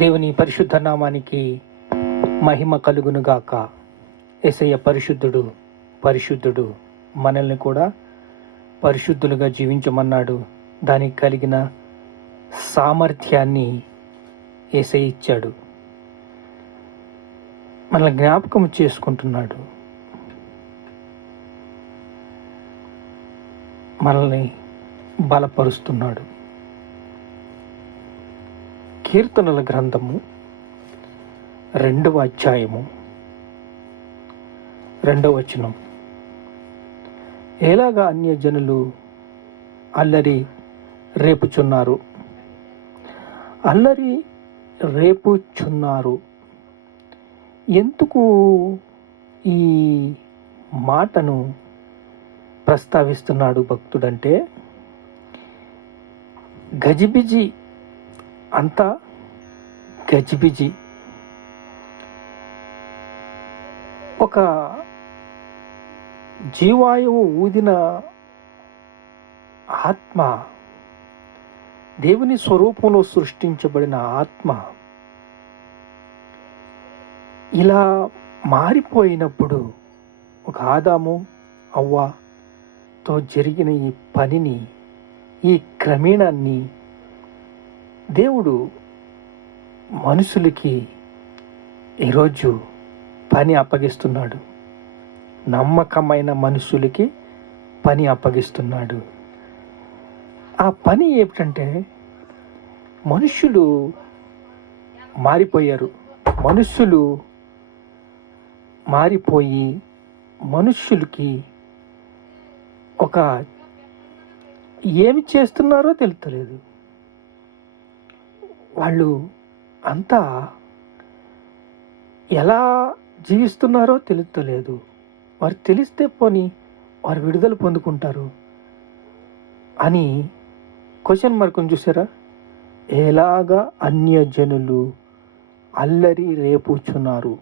దేవుని పరిశుద్ధ నామానికి మహిమ కలుగునుగాక. యేసయ్య పరిశుద్ధుడు, పరిశుద్ధుడు. మనల్ని కూడా పరిశుద్ధులుగా జీవించమన్నాడు. దానికి కలిగిన సామర్థ్యాన్ని యేసయ్య ఇచ్చాడు. మనల్ని జ్ఞాపకం చేసుకుంటున్నాడు. మనల్ని బలపరుస్తున్నాడు. కీర్తనల గ్రంథము 2వ అధ్యాయము 2వ వచనం. ఎలాగా అన్యజనులు అల్లరి రేపుచున్నారు, అల్లరి రేపుచున్నారు. ఎందుకు ఈ మాటను ప్రస్తావిస్తున్నాడు భక్తుడంటే, గజిబిజి అంతా గజిబిజి. ఒక జీవాయువు ఊదిన ఆత్మ, దేవుని స్వరూపంలో సృష్టించబడిన ఆత్మ ఇలా మారిపోయినప్పుడు, ఒక ఆదాము అవ్వతో జరిగిన ఈ పనిని, ఈ క్రమేణాన్ని దేవుడు మనుషులకి ఈరోజు పని అప్పగిస్తున్నాడు. నమ్మకమైన మనుషులకి పని అప్పగిస్తున్నాడు. ఆ పని ఏమిటంటే, మనుషులు మారిపోయారు. మనుషులు మారిపోయి మనుషులకి ఒక ఏమి చేస్తున్నారో తెలుస్తలేదు. వాళ్ళు అంతా ఎలా జీవిస్తున్నారో తెలుస్తలేదు. వారు తెలిస్తే పోని వారు విడుదల పొందుకుంటారు అని క్వశ్చన్ మార్కుని చూసారా? ఎలాగా అన్యజనులు అల్లరి రేపుచున్నారు.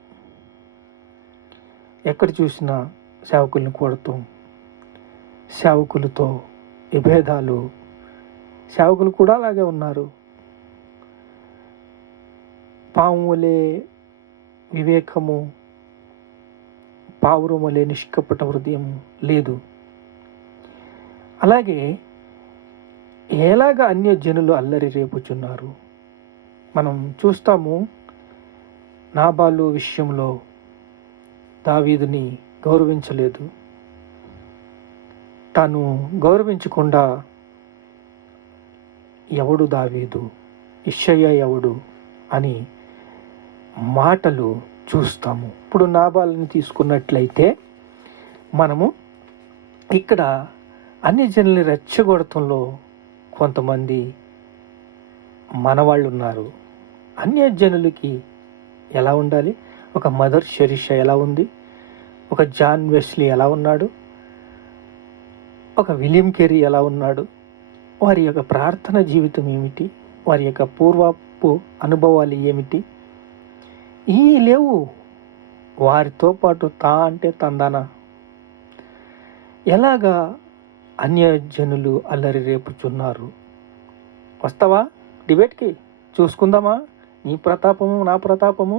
ఎక్కడ చూసినా సేవకుల్ని కొడతాం, సేవకులతో విభేదాలు. సేవకులు కూడా అలాగే ఉన్నారు. పాము వలె వివేకము, పావురం వలె నిష్కపట హృదయం లేదు. అలాగే ఎలాగా అన్యజనులు అల్లరి రేపుచున్నారు. మనం చూస్తాము, నాబాలు విషయంలో దావీదుని గౌరవించలేదు. తాను గౌరవించకుండా ఎవడు దావీదు, ఇషయ్య ఎవడు అని మాటలు చూస్తాము. ఇప్పుడు నాబాలుని తీసుకున్నట్లయితే మనము ఇక్కడ అన్ని జనుల్ని రెచ్చగొడతంలో కొంతమంది మనవాళ్ళు ఉన్నారు. అన్యజనులకి ఎలా ఉండాలి? ఒక మదర్ షెరిషా ఎలా ఉంది? ఒక జాన్ వెస్లీ ఎలా ఉన్నాడు? ఒక విలియం కెరీ ఎలా ఉన్నాడు? వారి యొక్క ప్రార్థన జీవితం ఏమిటి? వారి యొక్క పూర్వపు అనుభవాలు ఏమిటి? ఈ లేవు. వారితో పాటు అంటే తందాన. ఎలాగా అన్యజనులు అల్లరి రేపుచున్నారు. వస్తావా డిబేట్కి? చూసుకుందామా? నీ ప్రతాపము నా ప్రతాపము.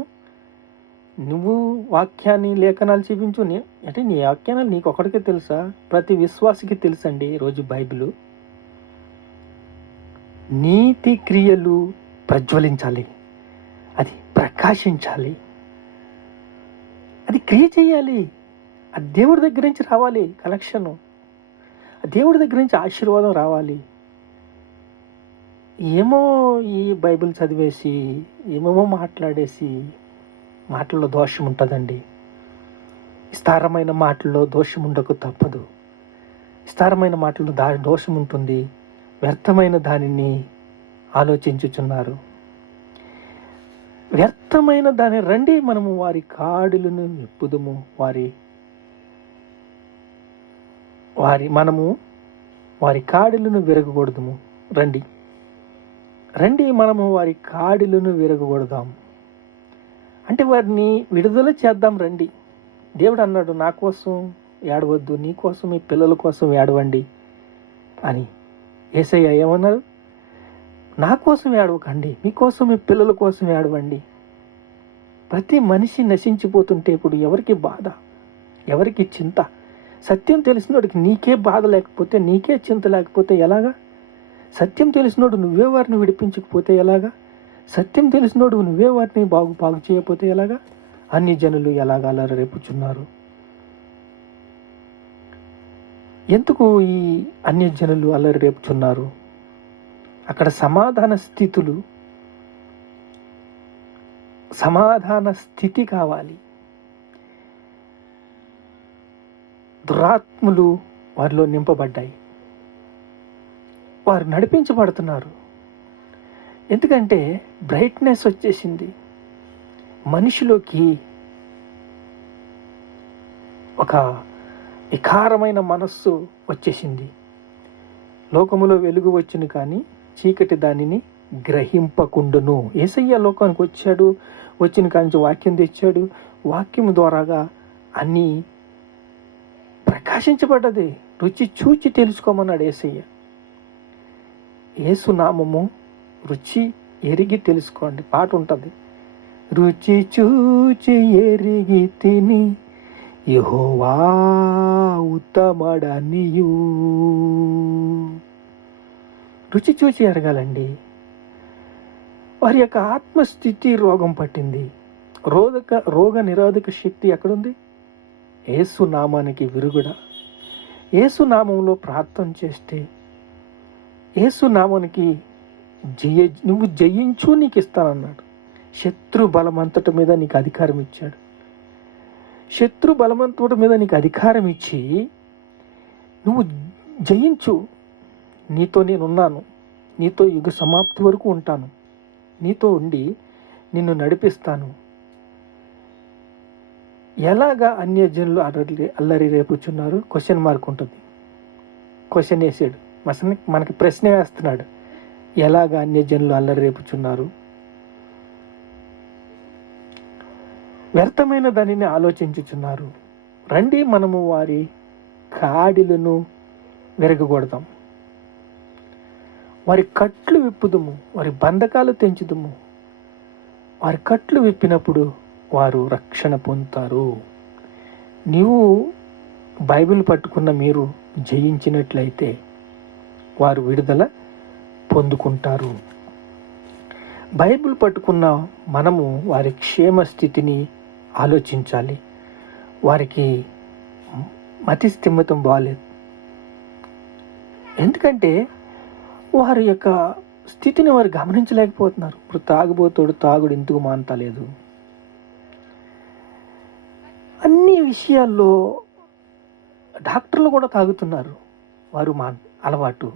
నువ్వు వాక్యాన్ని, లేఖనాలు చూపించు. అంటే నీ వాక్యాలు నీకు ఒకటికే తెలుసా? ప్రతి విశ్వాసికి తెలుసండి. ఈరోజు బైబిలు నీతి క్రియలు ప్రజ్వలించాలి, అది ప్రకాశించాలి, అది క్రియ చేయాలి. అది దేవుడి దగ్గర నుంచి రావాలి కలెక్షను, దేవుడి దగ్గర నుంచి ఆశీర్వాదం రావాలి. ఏమో ఈ బైబిల్ చదివేసి ఏమేమో మాట్లాడేసి, మాటల్లో దోషం ఉంటుందండి. విస్తారమైన మాటల్లో దోషం ఉండకు తప్పదు. విస్తారమైన మాటల్లో దోషం ఉంటుంది. వ్యర్థమైన దానిని ఆలోచించుచున్నారు. వ్యర్థమైన దాని రండి, మనము వారి కాడులను విప్పుదుము. మనము వారి కాడులను విరగకూడదుము. రండి మనము వారి కాడులను విరగకూడదాం. అంటే వారిని విడుదల చేద్దాం రండి. దేవుడు అన్నాడు, నా కోసం ఏడవద్దు, నీ కోసం, మీ పిల్లల కోసం ఏడవండి అని. యేసయ్య ఏమన్నారు? నా కోసం ఏడవకండి, మీకోసం, మీ పిల్లల కోసం ఏడవండి. ప్రతి మనిషి నశించిపోతుంటే ఇప్పుడు ఎవరికి బాధ, ఎవరికి చింత? సత్యం తెలిసినోడికి నీకే బాధ లేకపోతే, నీకే చింత లేకపోతే ఎలాగా? సత్యం తెలిసినోడు నువ్వే వారిని విడిపించకపోతే ఎలాగా? సత్యం తెలిసినోడు నువ్వే వారిని బాగు చేయకపోతే ఎలాగా? అన్ని జనులు ఎలాగా అల్లరి రేపుచున్నారు? ఎందుకు ఈ అన్య జనులు అల్లరి రేపుచున్నారు? అక్కడ సమాధాన స్థితి కావాలి. దురాత్ములు వారిలో నింపబడ్డాయి, వారు నడిపించబడుతున్నారు. ఎందుకంటే బ్రైట్నెస్ వచ్చేసింది మనిషిలోకి. ఒక వికారమైన మనస్సు వచ్చేసింది. లోకములో వెలుగు వచ్చును కానీ చీకటి దానిని గ్రహింపకుండును. యేసయ్య లోకానికి వచ్చాడు, వచ్చిన కాంచి వాక్యం తెచ్చాడు. వాక్యం ద్వారాగా అన్నీ ప్రకాశించబడ్డది. రుచి చూచి తెలుసుకోమన్నాడు యేసయ్య. యేసు నామము రుచి ఎరిగి తెలుసుకోండి. పాట ఉంటుంది, రుచి చూచి ఎరిగి తిని యెహోవా ఉత్తమడనియు. రుచి చూచి ఎరగాలండి. వారి యొక్క ఆత్మస్థితి రోగం పట్టింది. రోగ నిరోధక శక్తి ఎక్కడుంది? యేసు నామానికి విరుగుడ. యేసు నామంలో ప్రార్థన చేస్తే, యేసు నామానికి నువ్వు జయించు, నీకు ఇస్తానన్నాడు. శత్రు బలమంతటి మీద నీకు అధికారం ఇచ్చాడు. శత్రు బలవంతుడి మీద నీకు అధికారం ఇచ్చి నువ్వు జయించు. నీతో నేనున్నాను, నీతో యుగ సమాప్తి వరకు ఉంటాను, నీతో ఉండి నిన్ను నడిపిస్తాను. ఎలాగా అన్యజనులు అల్లరి రేపుచున్నారు? క్వశ్చన్ మార్క్ ఉంటుంది. క్వశ్చన్ వేసాడు, మనకి ప్రశ్న వేస్తున్నాడు. ఎలాగా అన్యజనులు అల్లరి రేపుచున్నారు? వ్యర్థమైన దానిని ఆలోచించుచున్నారు. రండి, మనము వారి కాడిలను విరగగొడదాం, వారి కట్లు విప్పుదుము, వారి బంధకాలు తెంచుదుము. వారి కట్లు విప్పినప్పుడు వారు రక్షణ పొందుతారు. నీవు బైబిల్ పట్టుకున్న మీరు జయించినట్లయితే వారు విడుదల పొందుకుంటారు. బైబిల్ పట్టుకున్న మనము వారి క్షేమ స్థితిని ఆలోచించాలి. వారికి మతి స్థిమితం బాగాలేదు. ఎందుకంటే వారి యొక్క స్థితిని వారు గమనించలేకపోతున్నారు. ఇప్పుడు తాగుడు ఎందుకు మానతలేదు? అన్ని విషయాల్లో డాక్టర్లు కూడా తాగుతున్నారు. వారు అలవాటు.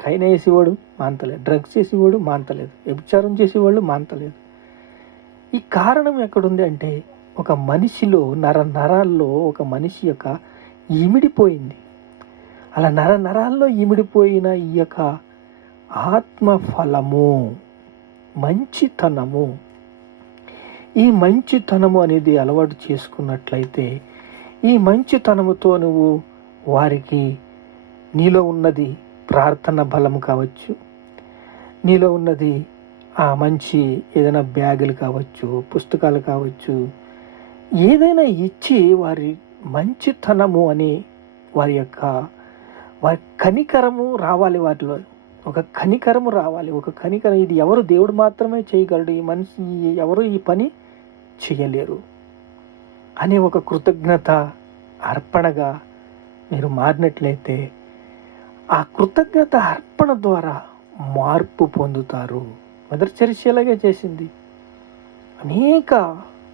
కైన వేసేవాడు మానతలేదు, డ్రగ్స్ చేసేవాడు మానతలేదు, వ్యభిచారం చేసేవాళ్ళు మానతలేదు. ఈ కారణం ఎక్కడుంది అంటే ఒక మనిషిలో నరాల్లో ఒక మనిషి యొక్క ఇమిడిపోయింది. అలా నరాల్లో ఇమిడిపోయిన ఈ యొక్క ఆత్మ ఫలము మంచితనము. ఈ మంచితనము అనేది అలవాటు చేసుకున్నట్లయితే, ఈ మంచితనముతో నువ్వు వారికి నీలో ఉన్నది ప్రార్థన బలము కావచ్చు, నీలో ఉన్నది ఆ మంచి ఏదైనా బ్యాగులు కావచ్చు, పుస్తకాలు కావచ్చు, ఏదైనా ఇచ్చి వారి మంచితనము అని వారి కనికరము రావాలి. వాటిలో ఒక కనికరము రావాలి. ఒక కనికరం, ఇది ఎవరు దేవుడు మాత్రమే చేయగలడు, ఈ మనిషి ఎవరు ఈ పని చేయలేరు అనే ఒక కృతజ్ఞత అర్పణగా మీరు మారినట్లయితే ఆ కృతజ్ఞత అర్పణ ద్వారా మార్పు పొందుతారు. మదర్ చర్చ్ అలాగే చేసింది. అనేక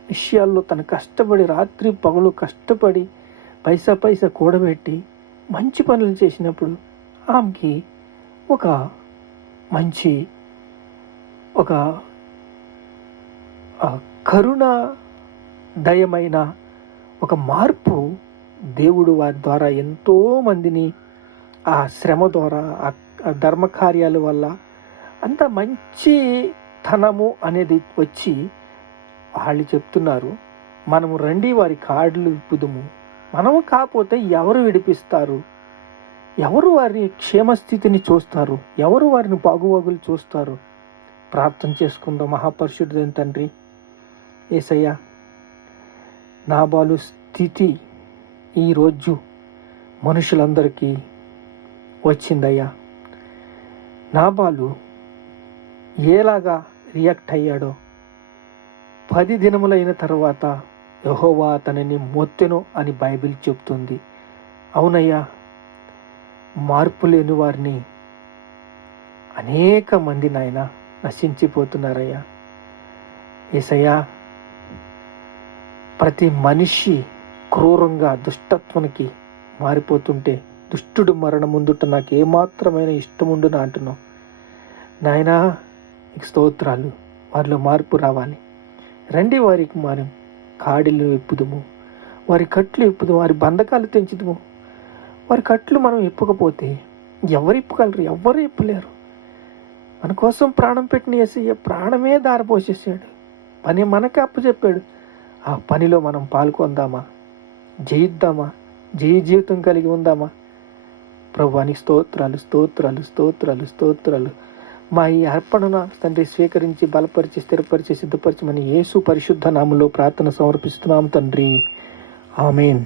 విషయాల్లో తను కష్టపడి రాత్రి పగలు కష్టపడి పైసా కూడబెట్టి మంచి పనులు చేసినప్పుడు ఆమెకి ఒక మంచి కరుణాదయమైన ఒక మార్పు దేవుడు వారి ద్వారా ఎంతో మందిని ఆ శ్రమ ద్వారా, ఆ ధర్మకార్యాల వల్ల అంత మంచి తనము అనేది వచ్చి వాళ్ళు చెప్తున్నారు, మనము రండి వారి కాళ్ళు విప్పుదుము. మనము కాకపోతే ఎవరు విడిపిస్తారు? ఎవరు వారి క్షేమస్థితిని చూస్తారు? ఎవరు వారిని బాగుబాగులు చూస్తారు? ప్రార్థన చేసుకుందాం. మహాపరిశుద్ధుడైన తండ్రి యేసయ్య, నాబాలు స్థితి ఈరోజు మనుషులందరికీ వచ్చిందయ్యా. నాబాలు ఎలాగా రియాక్ట్ అయ్యాడో 10 దినములైన తర్వాత యెహోవా అతనిని మొత్తెను అని బైబిల్ చెప్తుంది. అవునయ్యా, మార్పు లేని వారిని అనేక మంది నాయన నశించిపోతున్నారయ్యా. యేసయ్యా, ప్రతి మనిషి క్రూరంగా దుష్టత్వానికి మారిపోతుంటే, దుష్టుడు మరణం ముందుట నాకు ఏమాత్రమైన ఇష్టముండునా అంటున్నావు నాయనా. నీకు స్తోత్రాలు. వారిలో మార్పు రావాలి. రండి, వారికి మనం కాడిలు విప్పుదుము, వారి కట్లు విప్పుదుము, వారి బంధకాలు తెంచుదుము. వారి కట్లు మనం ఇప్పకపోతే ఎవరు ఇప్పగలరు? ఎవ్వరు ఇప్పలేరు. మన కోసం ప్రాణం పెట్టిన యేసయ్య ప్రాణమే దారపోసేసాడు. పని మనకు అప్పచెప్పాడు. ఆ పనిలో మనం పాల్గొందామా? జయిద్దామా? జీవితం కలిగి ఉందామా? ప్రభువానికి స్తోత్రాలు, స్తోత్రాలు, స్తోత్రాలు, స్తోత్రాలు. మా ఈ అర్పణను తండ్రి స్వీకరించి బలపరిచి స్థిరపరిచి సిద్ధపరచమని యేసు పరిశుద్ధ నామములో ప్రార్థన సమర్పిస్తున్నాం తండ్రి. ఆమేన్.